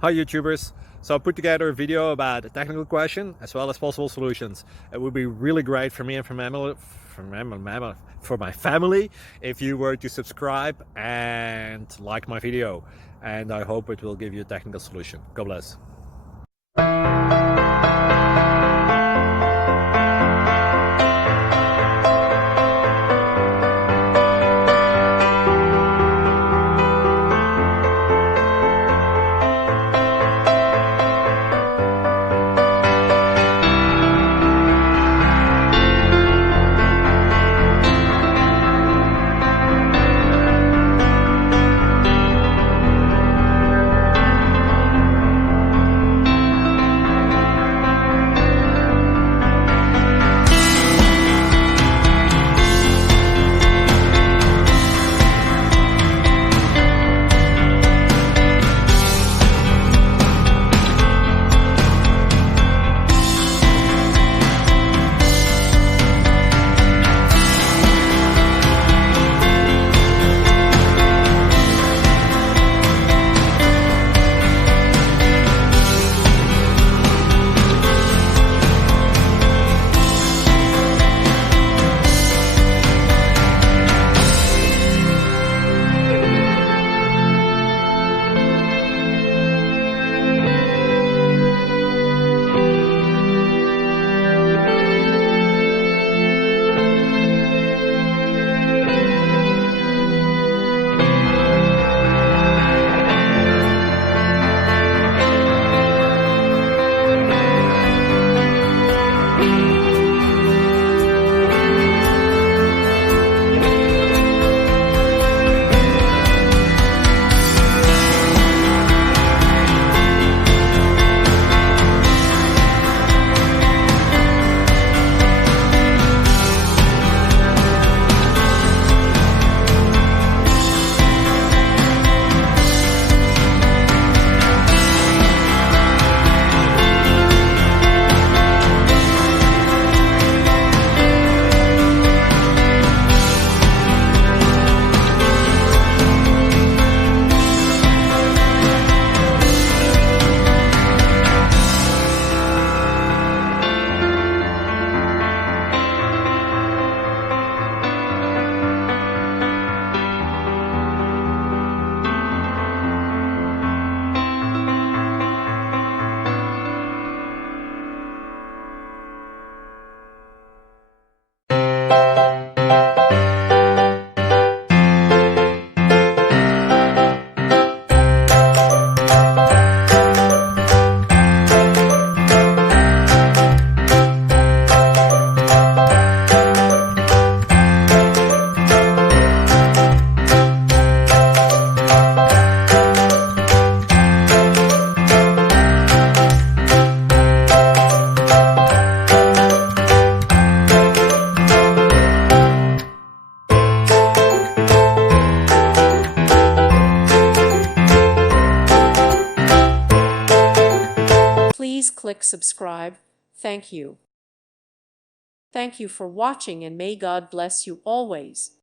Hi YouTubers! So I put together a video about a technical question as well as possible solutions. It would be really great for me and for my family if you were to subscribe and like my video, and I hope it will give you a technical solution. God bless. Please click subscribe. Thank you. Thank you for watching, and may God bless you always.